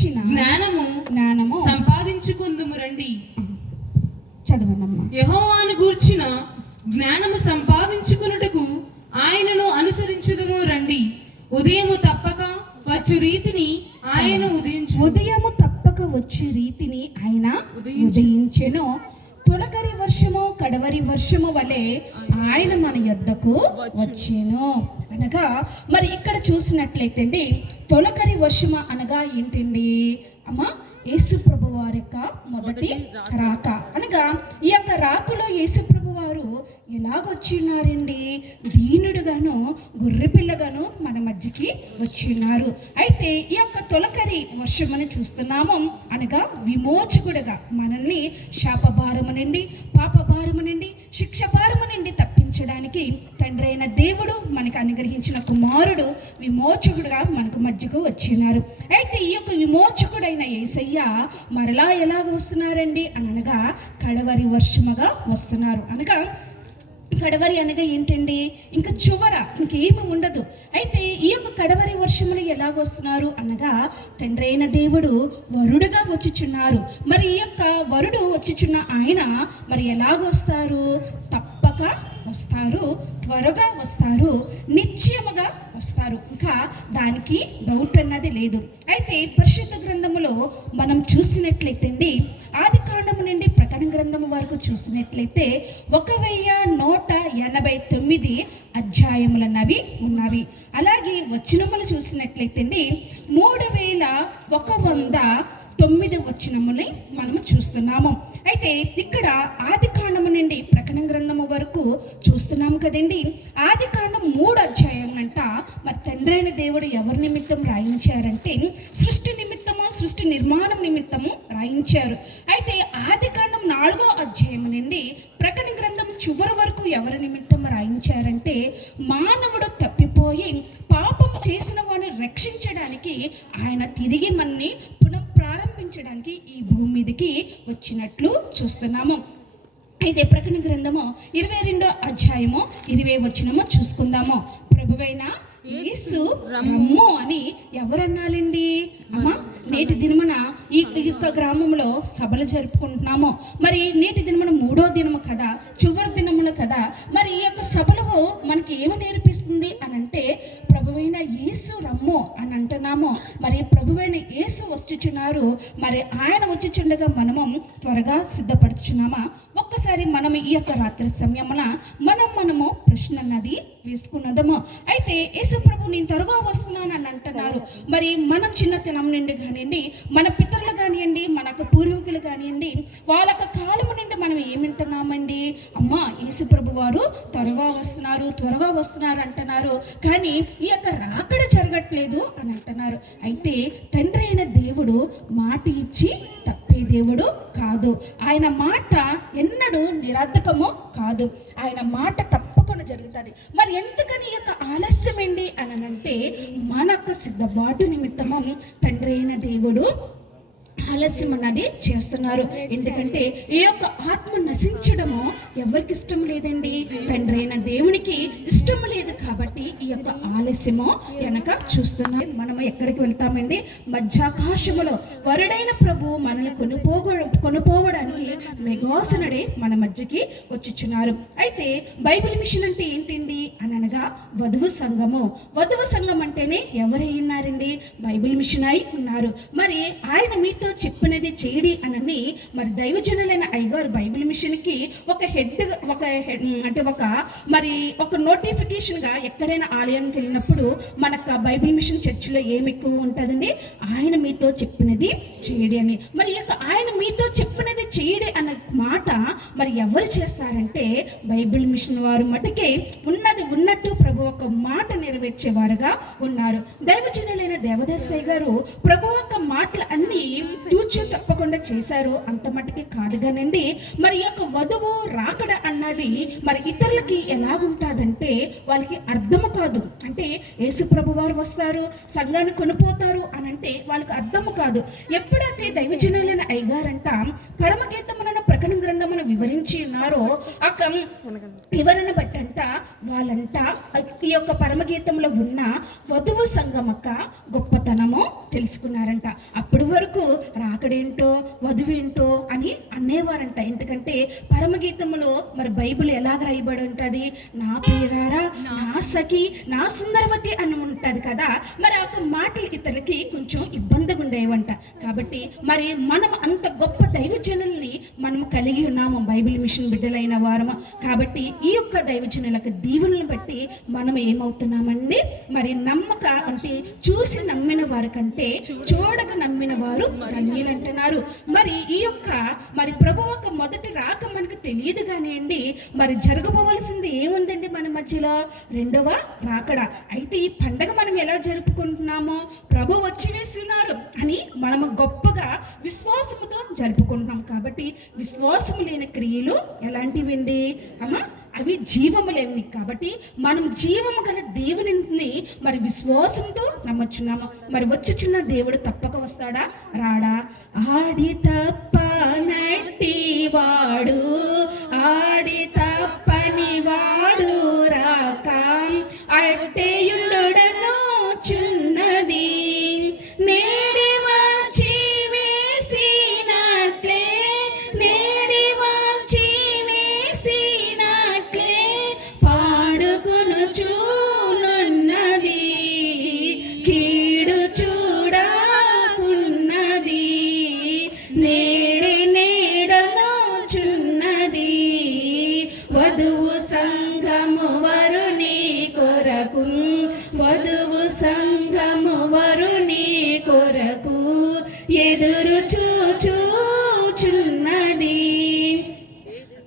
జ్ఞానము సంపాదించుకుందుము రండి. చదవనమ్మా. యెహోవాను గూర్చిన జ్ఞానము సంపాదించుకున్నటకు ఆయనను అనుసరించుదుము రండి. ఉదయము తప్పక వచ్చు రీతిని ఆయన ఉదయము తప్పక వచ్చే రీతిని ఆయన ఉదయించెను. తొలకరి వర్షము కడవరి వర్షము వలె ఆయన మన యొద్దకు వచ్చెను. అనగా మరి ఇక్కడ చూసినట్లయితే అండి, తొలకరి వర్షము అనగా ఏంటండి అమ్మా? యేసు ప్రభు వారి యొక్క మొదటి రాక. అనగా ఈ యొక్క రాకలో యేసు ప్రభు వారు ఎలాగొచ్చిన్నారండి? దీనుడుగాను గొర్రెపిల్లగాను మన మధ్యకి వచ్చిన్నారు. అయితే ఈ యొక్క తొలకరి వర్షమని చూస్తున్నాము. అనగా విమోచకుడుగా మనల్ని శాపభారము నుండి, పాపభారము నుండి, శిక్ష భారము నుండి తప్పించడానికి తండ్రి అయిన దేవుడు మనకు అనుగ్రహించిన కుమారుడు విమోచకుడుగా మనకు మధ్యకు వచ్చినారు. అయితే ఈ యొక్క విమోచకుడైన యేసయ్య మరలా ఎలాగ వస్తున్నారండి అనగా కడవరి వర్షముగా వస్తున్నారు. అనగా కడవరి అనగా ఏంటండి? ఇంకా చివర ఇంకేమి ఉండదు. అయితే ఈ యొక్క కడవరి వర్షములు ఎలాగొస్తున్నారు అనగా తండ్రి అయిన దేవుడు వరుడుగా వచ్చుచున్నారు. మరి ఈ యొక్క వరుడు వచ్చుచున్న ఆయన మరి ఎలాగొస్తారు? తప్పక వస్తారు, త్వరగా వస్తారు, నిశ్చయముగా వస్తారు. ఇంకా దానికి డౌట్ అన్నది లేదు. అయితే పరిశుద్ధ గ్రంథములో మనం చూసినట్లయితే అండి, ఆది కాండము నుండి ప్రకటన గ్రంథము వరకు చూసినట్లయితే 1189 అధ్యాయములన్నవి ఉన్నవి. అలాగే వచనములు చూసినట్లయితే అండి 3109 వచనముని మనము చూస్తున్నాము. అయితే ఇక్కడ ఆది కాండము నుండి ప్రకటన గ్రంథము వరకు చూస్తున్నాము కదండి. ఆది కాండం 3 అధ్యాయం అంట మరి తండ్రి అయిన దేవుడు ఎవరి నిమిత్తం రాయించారంటే సృష్టి నిమిత్తము, సృష్టి నిర్మాణం నిమిత్తము రాయించారు. అయితే ఆది కాండం 4వ అధ్యాయం నుండి ప్రకటన గ్రంథం చివరి వరకు ఎవరి నిమిత్తం రాయించారంటే మానవుడు తప్పిపోయి పాపం చేసిన వాడిని రక్షించడానికి ఆయన తిరిగి మనని ప్రారంభించడానికి ఈ భూమి మీదకి వచ్చినట్లు చూస్తున్నాము. అయితే ప్రకటన గ్రంథము 22వ అధ్యాయము 20వ వచనము చూసుకుందాము. ప్రభువైన యేసు రమ్ము అని ఎవరన్నాలండి అమ్మా? నేటి దినమున ఈ యొక్క గ్రామంలో సభలు జరుపుకుంటున్నాము. మరి నేటి దినమున 3వ దినము కదా, చివరి దినమున కదా. మరి ఈ యొక్క సభలో మనకి ఏమి నేర్పిస్తుంది అని అంటే ప్రభువైన యేసు రమ్ము అని అంటున్నాము. మరి ప్రభువైన యేసు వచ్చుచున్నారు. మరి ఆయన వచ్చుచుండగా మనము త్వరగా సిద్ధపడుచున్నామా? ఒక్కసారి మనం ఈ యొక్క రాత్రి సమయమున మనము ప్రశ్న అన్నది వేసుకున్నదము. అయితే యేసు ప్రభు నేను త్వరగా వస్తున్నాను అని అంటున్నారు. మరి మన చిన్నతనం నుండి కానివ్వండి, మన పితరులు కానివ్వండి, మన పూర్వీకులు కానివ్వండి, వాళ్ళ కాలము నుండి మనం ఏమింటున్నామండి? అమ్మా యేసు ప్రభు వారు త్వరగా వస్తున్నారు అంటున్నారు. కానీ ఈ యొక్క రాకడ జరగట్లేదు అని అంటున్నారు. అయితే తండ్రి అయిన దేవుడు మాట ఇచ్చి తప్పే దేవుడు కాదు. ఆయన మాట ఎన్నడూ నిరర్ధకము కాదు. ఆయన మాట తప్పకుండా జరుగుతుంది. మరి ఎందుకని ఈ యొక్క ఆలస్యం ఏంటి అని అంటే మన యొక్క సిద్ధపాటు నిమిత్తము తండ్రి అయిన దేవుడు ఆలస్యం అన్నది చేస్తున్నారు. ఎందుకంటే ఈ యొక్క ఆత్మ నశించడము ఎవరికి ఇష్టం లేదండి? తండ్రి అయిన దేవునికి ఇష్టం లేదు. కాబట్టి ఈ యొక్క ఆలస్యము వెనక చూస్తున్నాం. మనము ఎక్కడికి వెళ్తామండి? మధ్యాకాశములో వరుడైన ప్రభు మనల్ని కొనుపోవడానికి మెగాసనుడే మన మధ్యకి వచ్చుచున్నారు. అయితే బైబిల్ మిషన్ అంటే ఏంటండి అని అనగా వధువు సంఘము. వధువు సంఘం అంటేనే ఎవరై ఉన్నారండి? బైబిల్ మిషన్ అయి ఉన్నారు. మరి ఆయన మీతో చెప్పినది చేయడి అనని మరి దైవజనులైన అయ్యగారు బైబిల్ మిషన్కి ఒక నోటిఫికేషన్గా ఎక్కడైనా ఆలయానికి వెళ్ళినప్పుడు మనకు బైబిల్ మిషన్ చర్చిలో ఏమి ఎక్కువ ఉంటుందండి? ఆయన మీతో చెప్పినది చేయడి అని. మరి ఆయన మీతో చెప్పినది చేయడి అన్న మాట మరి ఎవరు చేస్తారంటే బైబిల్ మిషన్ వారు మటుకే ఉన్నది ఉన్నట్టు ప్రభు ఒక మాట నెరవేర్చేవారుగా ఉన్నారు. దైవజనులైన దేవదాసయ్య గారు ప్రభు యొక్క మాటలు అన్నీ తూచు తప్పకుండా చేశారు. అంత మటుకి కాదుగానండి. మరి యొక్క వధువు రాకడ అన్నది మరి ఇతరులకి ఎలాగుంటుందంటే వాళ్ళకి అర్థము కాదు. అంటే యేసు ప్రభు వారు వస్తారు, సంఘాన్ని కొనిపోతారు అని అంటే వాళ్ళకి అర్థము కాదు. ఎప్పుడైతే దైవజనులైన అయ్యగారంట పరమగీతమున ప్రకటన గ్రంథమును వివరించి ఉన్నారో ఆ వివరణ బట్టంట వాళ్ళంట ఈ యొక్క పరమగీతంలో ఉన్న వధువు సంగమక్క గొప్పతనము తెలుసుకున్నారంట. అప్పటి వరకు రాకడేంటో వధువేంటో అని అనేవారంట. ఎందుకంటే పరమగీతములో మరి బైబిల్ ఎలాగ రాయబడి ఉంటుంది, నా ప్రియురారా, నా సఖి, నా సుందరవతి అని ఉంటుంది కదా. మరి ఆ మాటలు ఇతరులకి కొంచెం ఇబ్బందిగా ఉండేవంట. కాబట్టి మరి మనం అంత గొప్ప దైవజనుల్ని మనం కలిగి ఉన్నాము, బైబిల్ మిషన్ బిడ్డలైన వారము. కాబట్టి ఈ యొక్క దైవజనులకు దీవులను బట్టి మనం ఏమవుతున్నామండి, మరి నమ్మక అంటే చూసి నమ్మిన వారి కంటే చూడక నమ్మిన వారు ధన్యులు అంటున్నారు. మరి ఈ యొక్క మరి ప్రభు యొక్క మొదటి రాక మనకు తెలియదు కానివ్వండి, మరి జరగబోవలసింది ఏముందండి మన మధ్యలో, రెండవ రాకడ. అయితే ఈ పండగ మనం ఎలా జరుపుకుంటున్నామో, ప్రభు వచ్చి వేస్తున్నారు అని మనము గొప్పగా విశ్వాసముతో జరుపుకుంటున్నాం. కాబట్టి విశ్వాసము లేని క్రియలు ఎలాంటివండి అమ్మా, అవి జీవము లేని. కాబట్టి మనం జీవము గల దేవుని మరి విశ్వాసంతో నమ్మచ్చున్నాము. మరి వచ్చుచున్న దేవుడు తప్పక వస్తాడా రాడా? ఆడి తప్పనట్టి వాడు, ఆడి తప్పని వాడు రాక అట్టేయుండును చున్నది, నేడి వచ్చి వేసినట్లే, నేడి వచ్చి వేసినట్లే పాడుకొను చూనున్నది, కీడు చూడకున్నది, నేడి నేడను చున్నది, వధువు సంఘము వరు